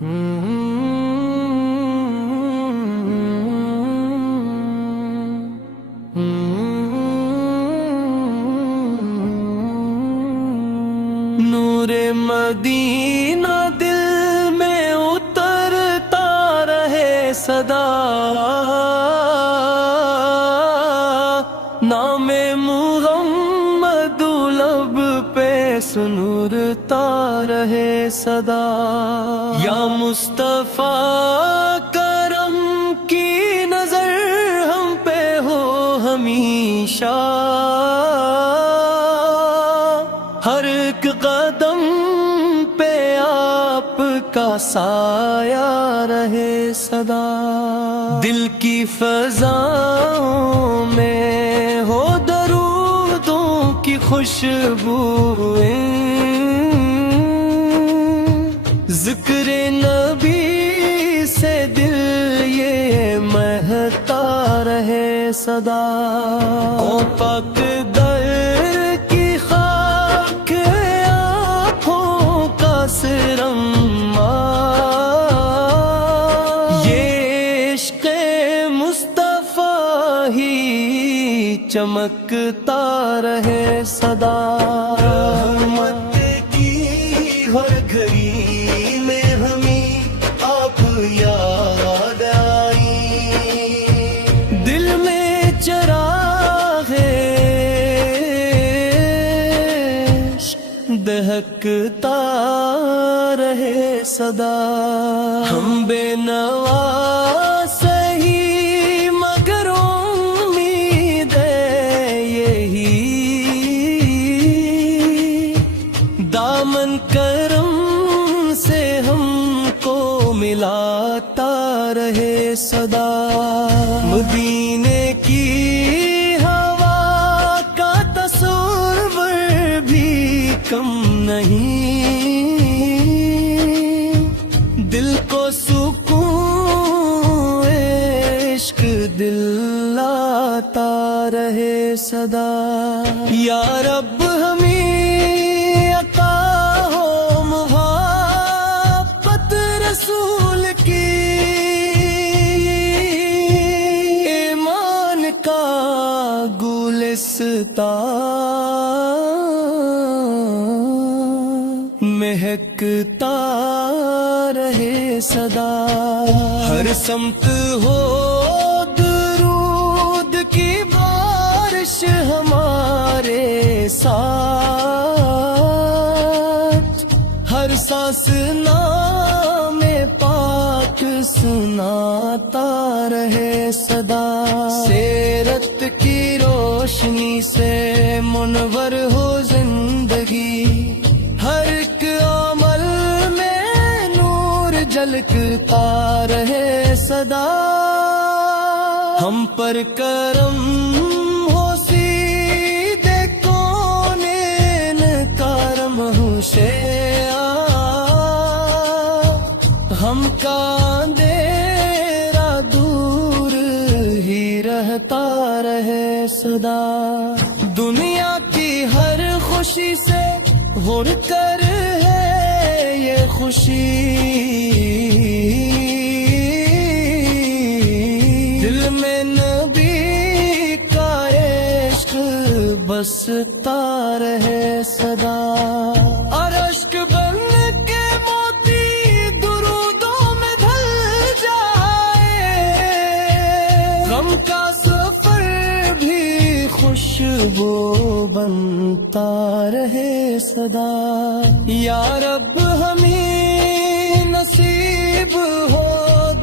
نور مدینہ دل میں اترتا رہے سدا، نام محمد لب پہ سنورتا رہے صدا۔ یا مصطفیٰ کرم کی نظر ہم پہ ہو ہمیشہ، ہر ایک قدم پہ آپ کا سایہ رہے صدا۔ دل کی فضاؤں میں ہو درودوں کی خوشبوئیں، ذکر نبی سے دل یہ مہکتا رہے صدا۔ او پاک در کی خاک آنکھوں کا سرما، یہ عشق مصطفیٰ ہی چمکتا رہے صدا۔ رحمت کی ہر گھڑی میں ہمیں آپ یاد آئی، دل میں چراغ عشق دہکتا رہے صدا۔ ہم بے نوا سہی مگر امید ہے یہی، دامن کرم سے ہم کو ملاتا رہے صدا۔ مدینے کی ہوا کا تصور بھی کم نہیں، دل کو سکون عشق دلاتا رہے صدا۔ یا رب ہمیں عطا ہو محبت رسول کی، ایمان کا گلستان مہکتا رہے صدا۔ ہر سمت ہو درود کی بارش ہمارے ساتھ، ہر سانس نام پاک سناتا رہے صدا۔ سیرت کی روشنی سے منور ہو زندگی، ہر ایک عمل میں نور جھلکتا رہے صدا۔ ہم پر کرم ہو سیدھے کونین کرم سے، ہم کا اندھیرا دور ہی رہتا رہے صدا۔ دنیا کی ہر خوشی سے غور کر ہے یہ خوشی، دل میں نبی کا عشق بستا رہے صدا۔ اور اشک بن کے موتی درودوں میں ڈھل جائے، غم کا سفر بھی خوشبو بنتا رہے صدا۔ یا رب ہمیں نصیب ہو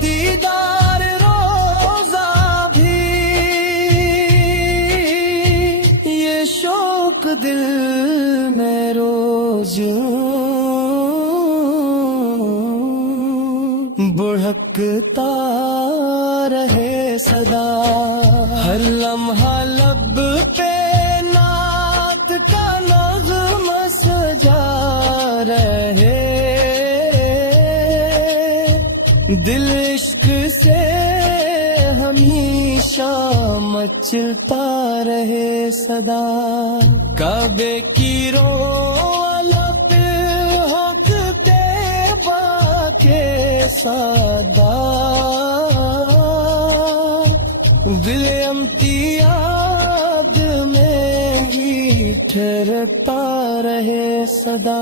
دیدار روزہ بھی، یہ شوق دل میں روز بڑھکتا رہے صدا۔ ہر لمحہ لب پہ نعت کا نغمہ سجا رہے، دل عشق سے ہمیشہ مچلتا رہے صدا۔ کعبے کی رو لب ہو کے سدا دل امتیاد میں ہی ٹھہرتا رہے صدا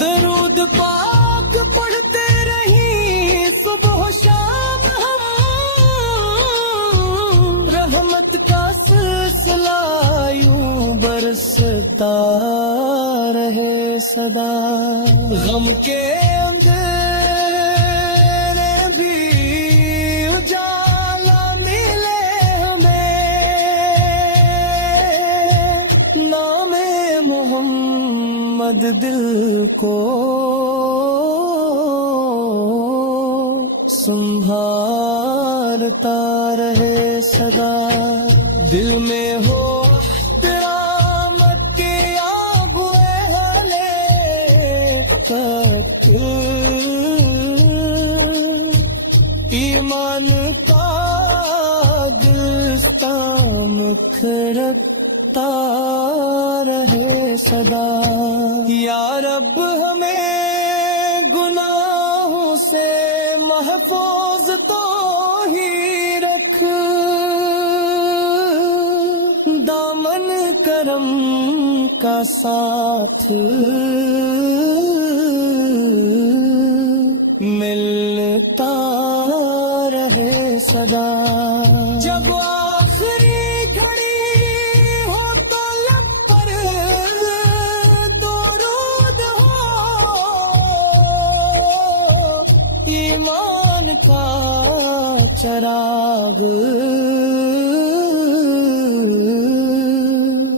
درود پاک پڑھتے رہی صبح و شام ہم رحمت کا سلسلہ یوں برستا رہے صدا غم کے اندھیرے بھی اجالا ملے ہمیں نام محمد دل کو سنبھالتا رہے صدا دل میں ہو احترامت کے آگوے ہلے تک ایمان کا دستام کھڑکتا رہے صدا یا رب ہمیں گناہوں سے محفوظ تو ہی رکھ دامن کرم کا ساتھ ملتا رہے صدا جب آخری گھڑی ہو تو لب پر درود ہو ایمان کا چراغ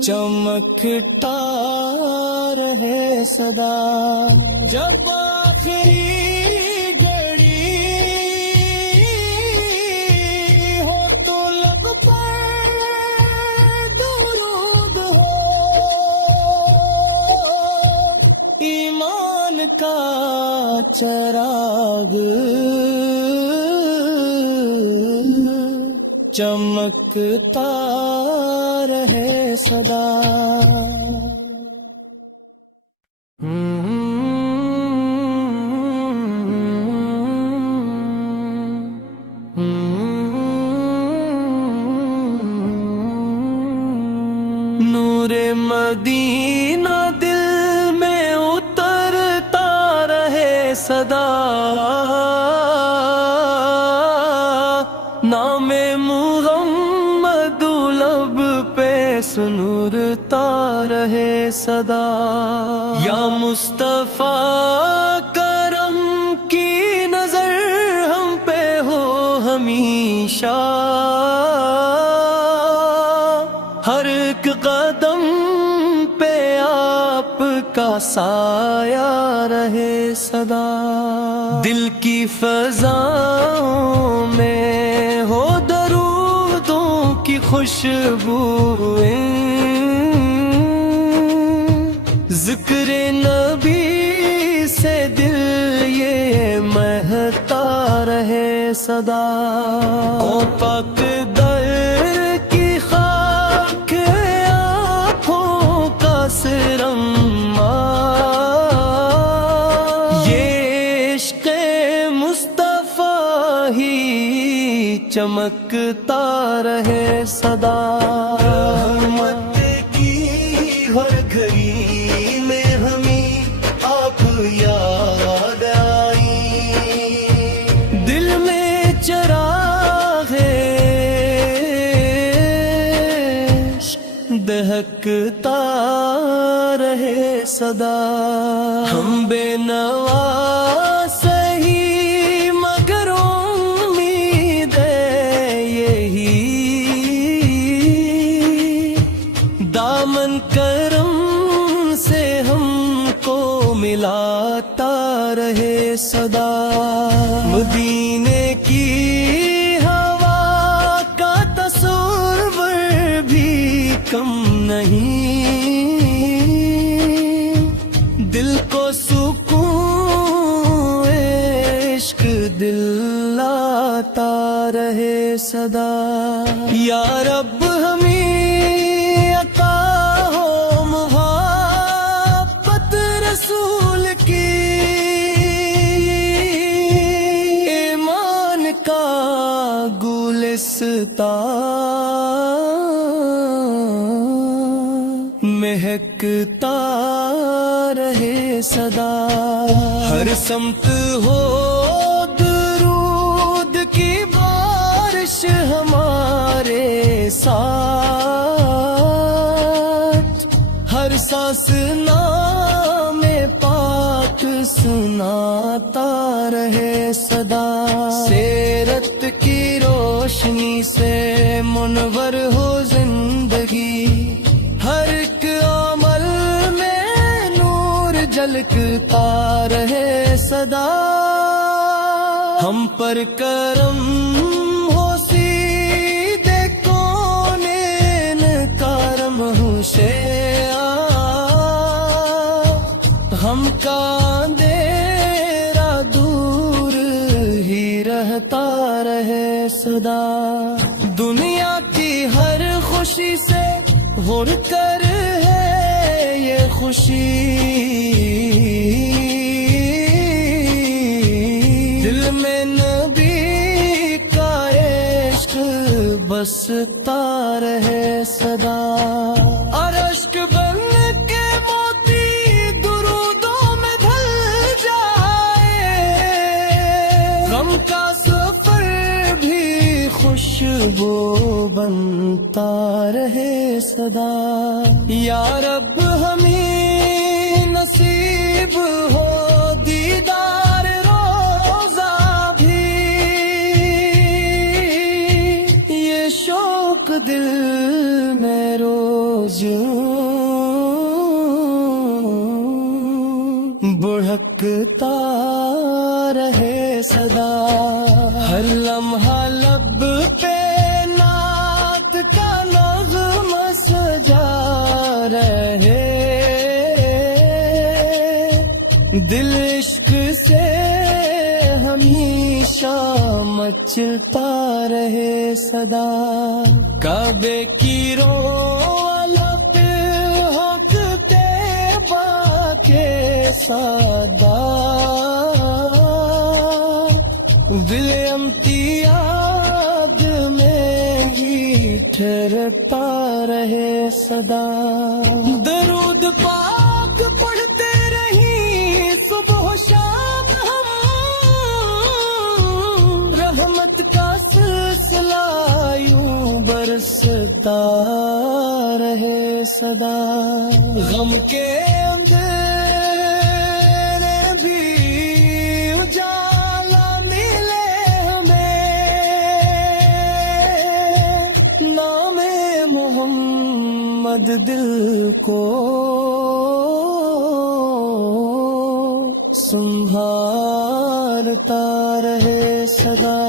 چمکتا رہے صدا جب آخری گھڑی ہو تو لب پر درود ہو ایمان کا چراغ چمکتا رہے صدا نور مدینہ دل میں اترتا رہے صدا نام محمد لب پہ سنورتا رہے صدا یا مصطفیٰ کرم کی نظر ہم پہ ہو ہمیشہ ہر ایک قدم پہ آپ کا سایہ رہے صدا دل کی فضاؤں میں ہو درودوں کی خوشبوئیں ذکر نبی سے دل یہ مہتا رہے صدا او پاک در کی خاک آنکھوں کا سرما یہ عشق مصطفیٰ ہی چمکتا رہے صدا رحمت کی ہر گھڑی میں ہمیں آپ یاد آئی دل میں چراغ دہکتا رہے صدا ہم بے نوا سہی مگر امید ہے یہی دامن کرم سے ہم کو ملاتا رہے صدا مدینے کی ہوا کا تصور بھی کم نہیں دل کو سکون عشق دلاتا رہے صدا یا رب ہمیں عطا ہو محبت رسول کی بستا مہکتا رہے صدا، ہر سمت ہو درود کی بارش ہمارے ساتھ، ہر سانس نام پاک سناتا رہے صدا، سیرت کی روشنی سے منور ہو زندگی، ہر ایک عمل میں نور جھلکتا رہے صدا، ہم پر کرم ہو سیدھے کونین کرم ہوشے ہم کا اندھیرا دور ہی رہتا رہے صدا، دنیا کی ہر خوشی سے بڑھ کر ہے یہ خوشی، دل میں نبی کا عشق بستا رہے صدا، اور اشک بن کے موتی درودوں میں ڈھل جائے، غم کا سفر بھی خوشبو بنتا رہے صدا، یا رب ہمیں نصیب ہو دیدار روزہ بھی، یہ شوق دل میں روز بڑھکتا رہے صدا، ہر لمحہ لب پہ نعت کا نغمہ سجا رہے، دل عشق سے ہمیشہ مچلتا رہے صدا، کعبے کی رو الگ ہوکتے باکے سادہ، دل امتیاد میں ہی ٹھہرتا رہے صدا، درود پاک پڑھتے رہی صبح و شام ہم، رحمت کا سلسلہ یوں برستا رہے صدا، غم کے اندھیرے بھی اجالا ملے ہمیں، نام محمد دل کو سنبھالتا رہے صدا،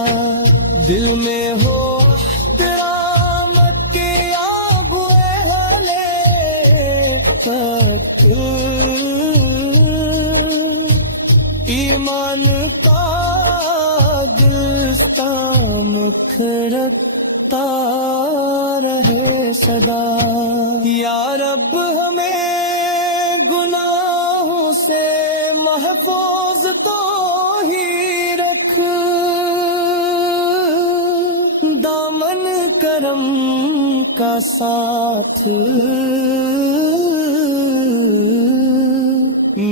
دل میں ہو احترامت کے آگوے ہلے تک، ایمان کا گلستان کھڑکتا رہے صدا، یا رب ہمیں گناہوں سے محفوظ تو ہی رکھ، دامن کرم کا ساتھ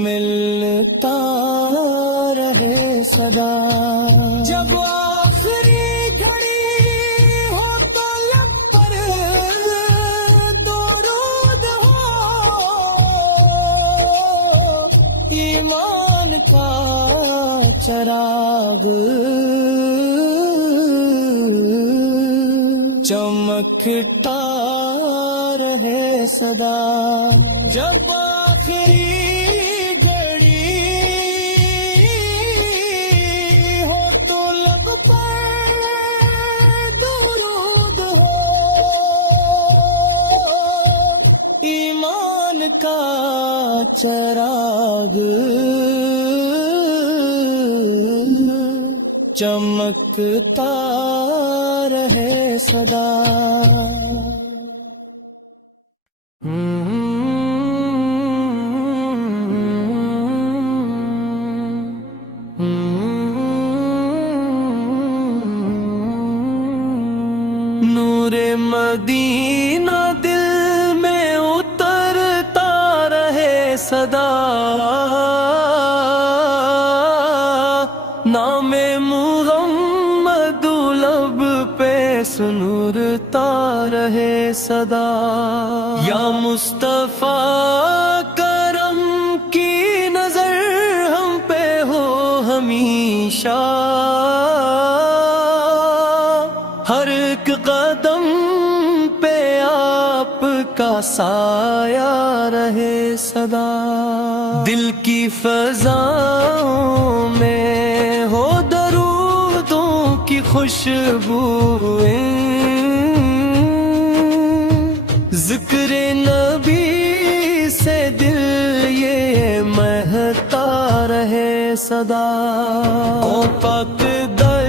ملتا رہے صدا، جب آخری گھڑی ہو تو لب پر درود ہو، ایمان کا چراغ چمکتا رہے صدا، جب آخری گھڑی ہو تو لب پر درود ہو، ایمان کا چراغ چمکتا رہے صدا۔ نور مدینہ دل میں اترتا رہے صدا، نام محمد لب پہ سنورتا رہے صدا۔ یا مصطفیٰ کرم کی نظر ہم پہ ہو ہمیشہ، ہر ایک قدم پہ آپ کا سایہ رہے صدا۔ دل کی فضاؤں میں ہو درودوں کی خوشبوئیں، ذکر نبی سے دل یہ مہتا رہے صدا۔ او پاک در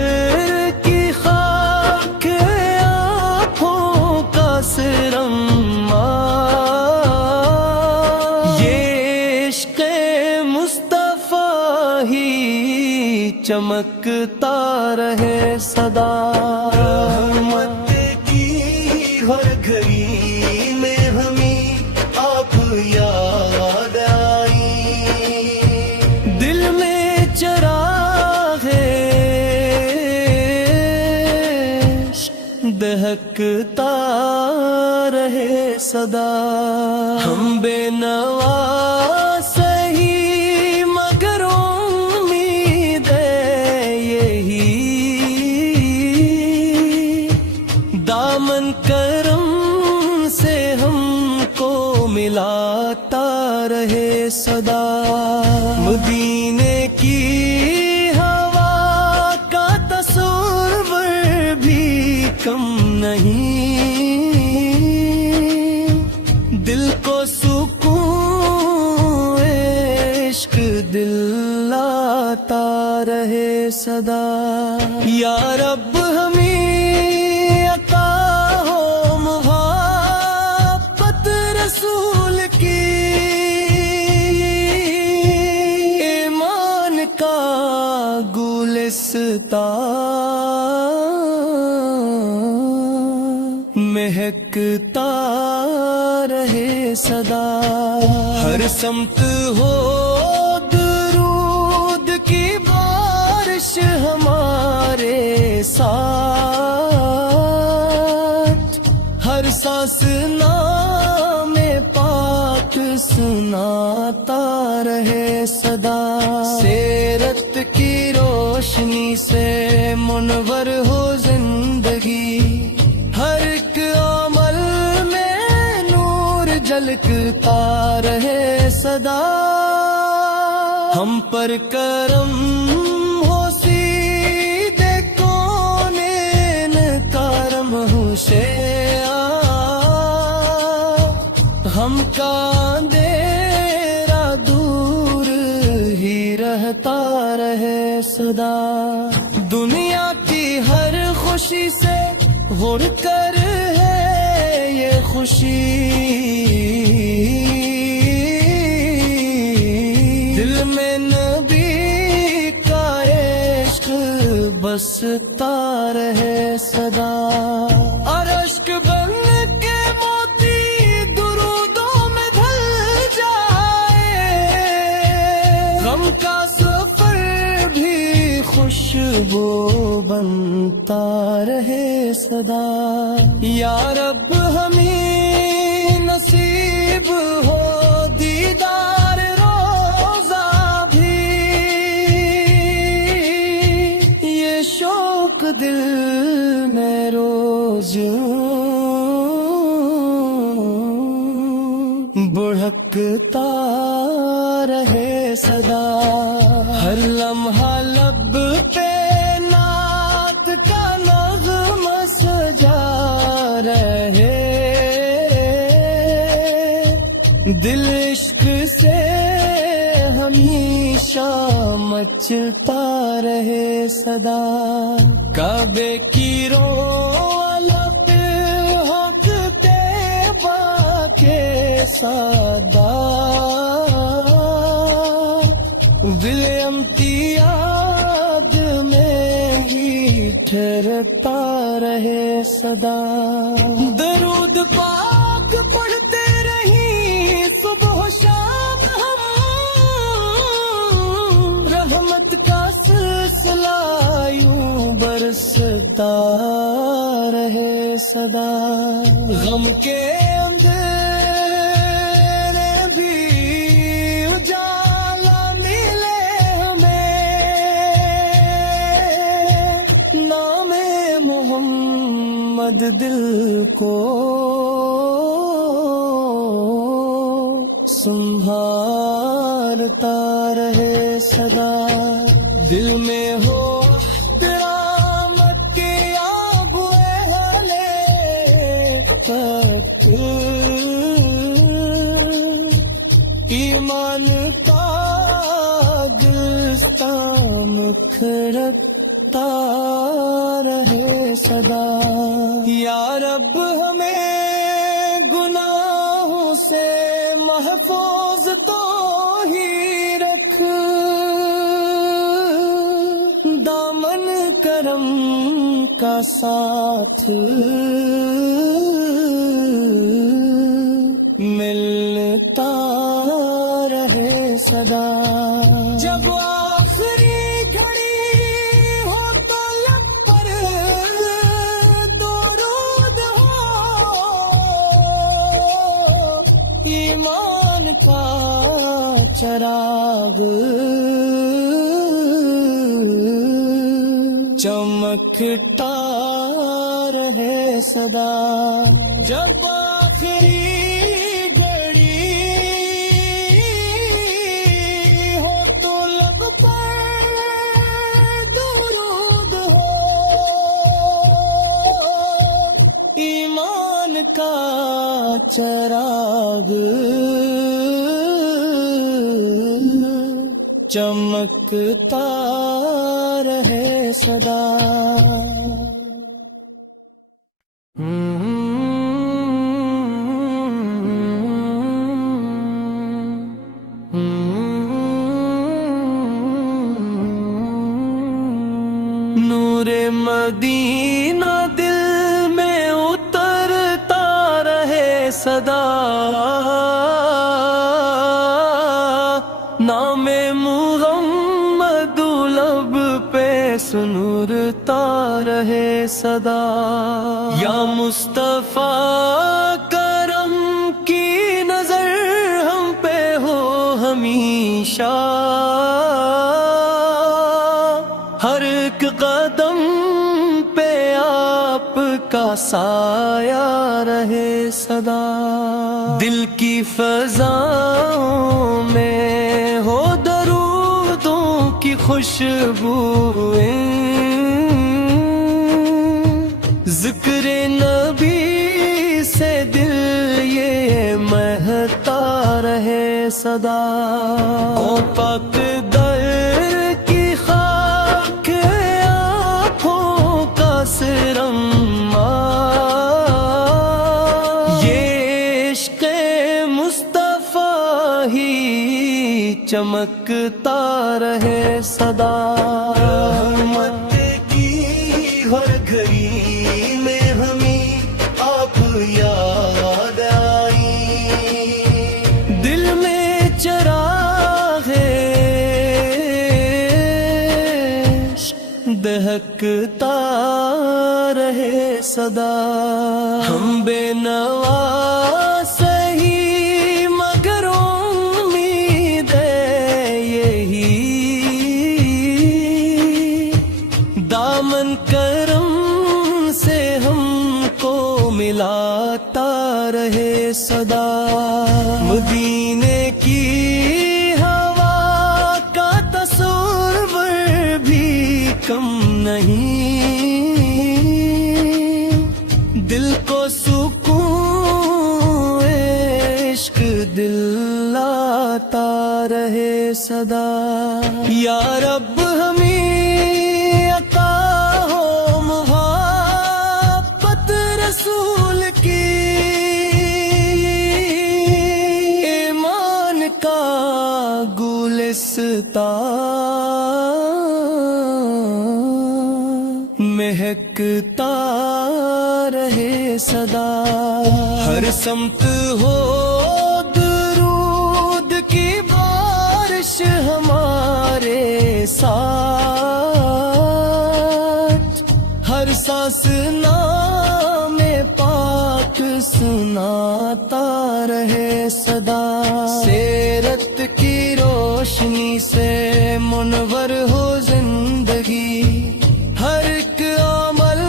کی خاک آنکھوں کا سرما، یہ عشق مصطفیٰ ہی چمکتا رہے صدا۔ رحمت کی ہر گھڑی میں ہمیں آپ یاد آئی، دل میں چراغ دہکتا رہے صدا۔ ہم بے نوا سہی مگر امید ہے یہی، دامن کرم سے ہم کو ملاتا رہے صدا۔ مدینے کی ہوا کا تصور بھی کم نہیں، دل کو سکون عشق دلاتا رہے صدا۔ یا رب ہمیں عطا ہو محبت رسول کی، ایمان کا گلستان مہکتا رہے صدا۔ ہر سمت ہو درود کی بارش ہمارے ساتھ، ہر سانس نام پاک سناتا رہے صدا۔ سیرت کی روشنی سے منور ہو زندگی، ہر ایک عمل میں نور جھلکتا رہے صدا۔ ہم پر کرم ہو سیدھے کونین کرم ہوشیاں، ہم کا اندھیرا دور ہی رہتا رہے صدا۔ دنیا کی ہر خوشی سے غر کر ہے یہ خوشی، دل میں نبی کا عشق بستا رہے صدا۔ اور اشک بن کے موتی درودوں میں ڈھل جائے، غم کا سفر بھی خوشبو بنتا رہے صدا۔ یا رب ہمیں نصیب ہو دیدار روزہ بھی، یہ شوق دل میں روز بڑھکتا رہے صدا۔ ہر لمحہ لب پہ نعت کا نغمہ سجا رہے، دل عشق سے ہمیشہ مچلتا رہے صدا۔ کعبے کی رولت ہوکتے باکے سادا، دل امتیاد میں ہی ٹھہرتا رہے صدا. درود پاک پڑھتے رہی صبح و شام ہم، رحمت کا سلسلہ یوں برستا رہے صدا. غم کے اندھیرے بھی اجالا ملے ہمیں، نام محمد دل کو سنبھالتا رہے صدا. دل میں ہو احترامت کے آگوے والے تک، ایمان کا گلستان کھڑتا رہے صدا. یا رب ہمیں گناہوں سے محفوظ تو ہی رکھ، دامن کرم کا ساتھ ملتا رہے صدا. جب آخری گھڑی ہو تو لب پر درود ہو، ایمان کا چراغ چمکتا رہے صدا. جب آخری گھڑی ہو تو لب پر درود ہو، ایمان کا چراغ چمکتا رہے صدا. نور مدینہ دل میں اترتا رہے صدا، نام محمد لب پہ سنورتا رہے صدا. یا مصطفیٰ کرم کی نظر ہم پہ ہو ہمیشہ، ہر ایک قدم پہ آپ کا سایہ رہے صدا. دل کی فضاؤں میں ہو درودوں کی خوشبوئیں، ذکر نبی سے دل یہ مہتا رہے صدا. او پاک در کی خاک آنکھوں کا سرما، یہ عشق مصطفیٰ ہی چمکتا رہے صدا. رحمت کی ہر گھڑی میں ہمیں آپ یاد آئی، دل میں چراغ دہکتا رہے صدا. ہم بے نوا سہی مگر امید ہے یہی، دامن کرم سے ہم کو ملاتا رہے صدا. مدینے کی ہوا کا تصور بھی کم نہیں، دل کو سکون عشق دلاتا رہے صدا. یا رب ہمیں عطا ہو محبت رسول کی، ایمان کا گلستان مہکتا رہے سدا، ہر سمت ہو درود کی بارش ہمارے ساتھ، ہر سانس نام پاک سناتا رہے صدا، سیرت کی روشنی سے منور ہو زندگی، ہر ایک عمل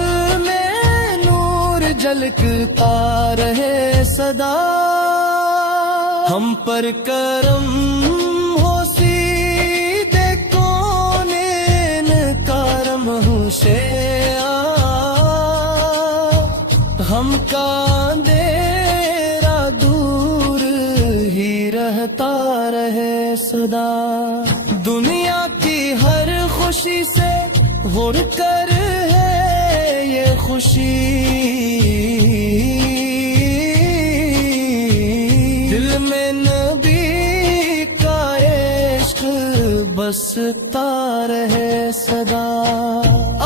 میں نور جھلکتا رہے صدا، ہم پر کرم ہو سیدھے کونین کرم سے، ہم کا اندھیرا دور ہی رہتا رہے صدا، دنیا کی ہر خوشی سے غور کر ہے یہ خوشی، دل میں نبی کا عشق بستا رہے صدا،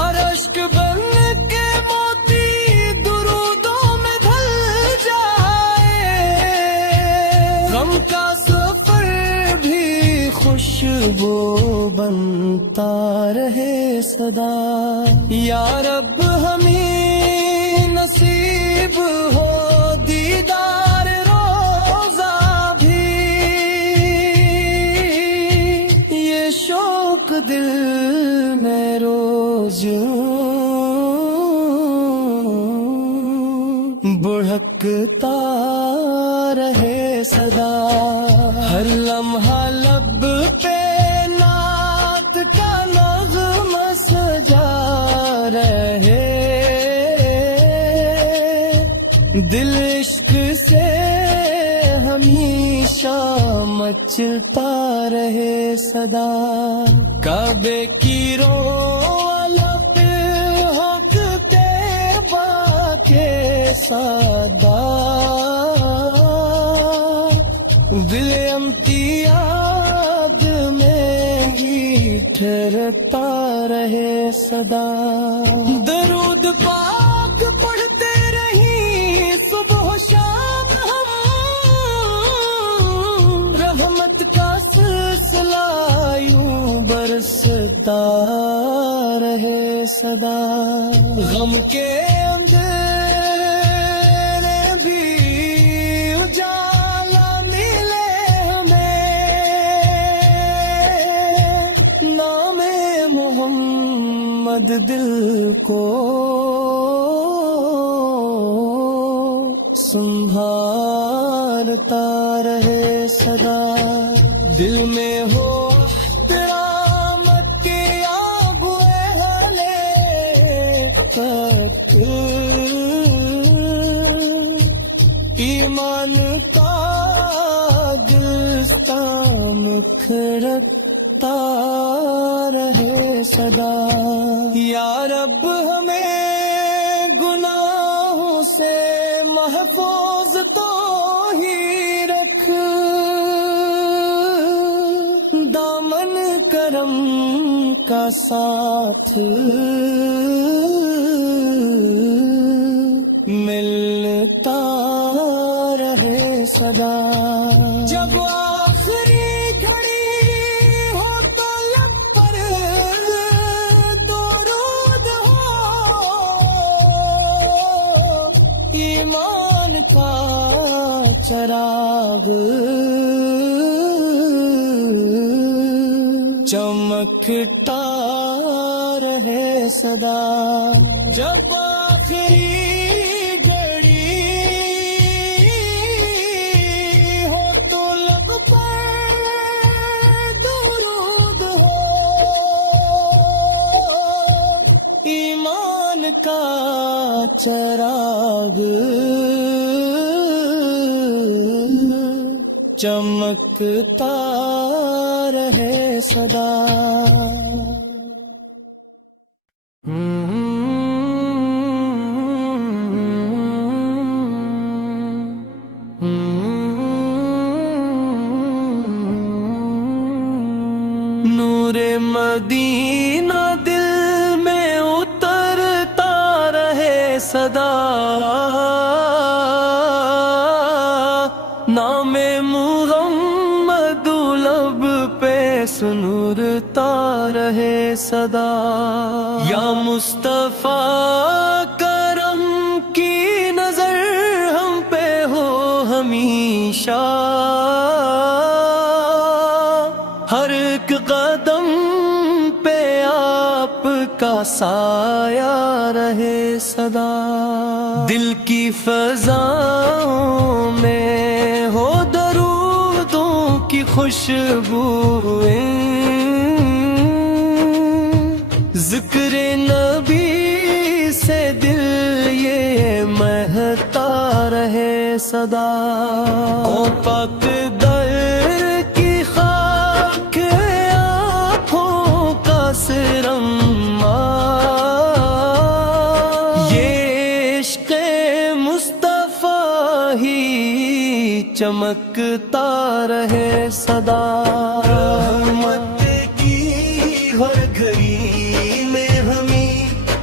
اور اشک بن کے موتی درودوں میں ڈھل جائے، غم کا سفر بھی خوشبو بنتا رہے صدا، یا رب ہمیں نصیب ہو دیدار روزہ بھی، یہ شوق دل میں روز بڑھکتا رہے صدا، ہر لمحہ لب پہ نعت کا نغمہ سجا رہے، دل عشق سے ہمیشہ مچتا رہے صدا، کعبے کی رو سادہ، دل امتیاد میں ہی ٹھہرتا رہے صدا، درود پاک پڑھتے رہی صبح و شام ہم، رحمت کا سلسلہ یوں برستا رہے صدا، غم کے دل کو سنبھالتا رہے صدا، دل میں ہو احترامت کے آگوے ہلے تک، ایمان کا دستام کھڑکتا رہے صدا، یا رب ہمیں گناہوں سے محفوظ تو ہی رکھ، دامن کرم کا ساتھ ملتا رہے صدا، جب آخری گھڑی ہو تو لب پر درود ہو، ایمان کا چراغ چمکتا رہے صدا، جب آخری کا چراغ چمکتا رہے صدا، نور مدینہ دل میں اتر صدا، نام محمد لب پہ سنورتا رہے صدا۔ یا مصطفیٰ کرم کی نظر ہم پہ ہو ہمیشہ، ہر ایک قدم پہ آپ کا سایہ رہے صدا۔ دل کی فضاؤں میں ہو درودوں کی خوشبوئیں، ذکر نبی سے دل یہ مہتا رہے صدا۔ او پاک در کی خاک آنکھوں کا سرما، یہ عشق مصطفیٰ ہی چمکتا رہے صدا۔ رحمت کی ہر گھڑی میں ہمیں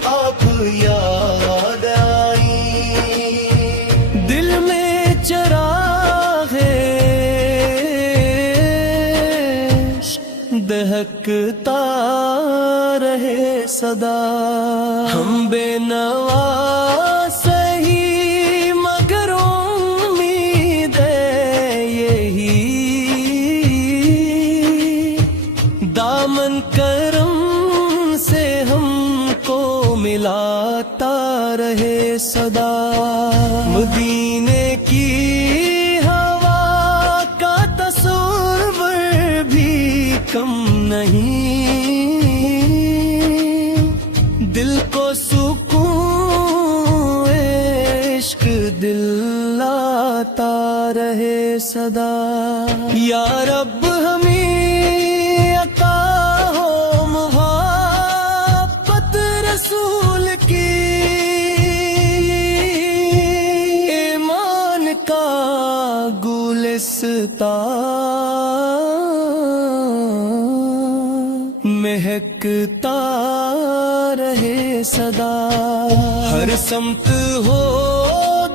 آپ یاد آئی، دل میں چراغ عشق دہکتا رہے صدا۔ ہم بے نوا سہی مگر امید ہے یہی، دامن کرم سے ہم کو ملاتا رہے صدا۔ مدینے کی ہوا کا تصور بھی کم نہیں، دل کو سکون عشق دلاتا رہے صدا۔ یا رب ہمیں عطا ہو محبت رسول کی، ایمان کا گلستان مہکتا رہے صدا۔ ہر سمت ہو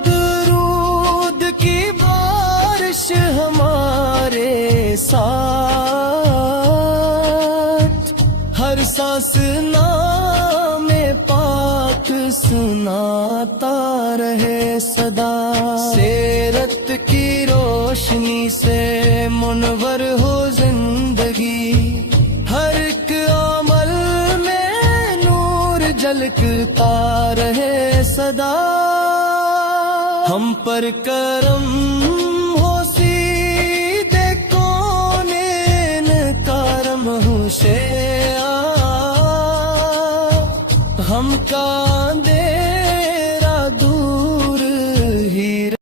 درود کی بارش ہمارے ساتھ، ہر سانس نام پاک سناتا رہے صدا۔ سیرت کی روشنی سے منور ہو زندگی، ہر ایک عمل میں نور جھلکتا رہے صدا۔ ہم پر کرم ہو سیدھے کونین کرم ہو شیعہ، ہم کاندے